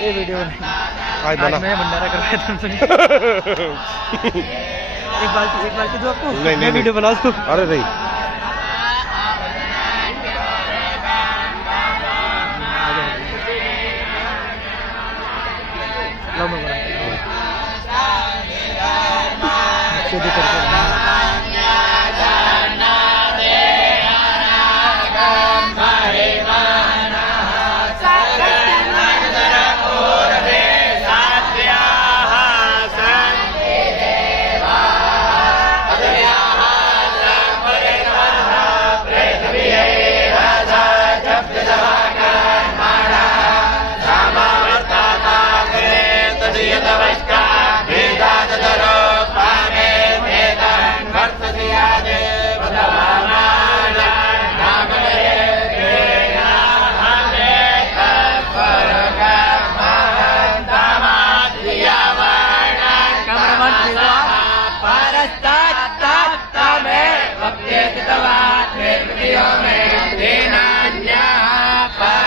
ये वीडियो आज बना मैं भंडारा करवाया तुमसे। एक बाल्टी दो आपको। नहीं नहीं वीडियो बना दो। अरे नहीं लो मैं बनाता हूँ।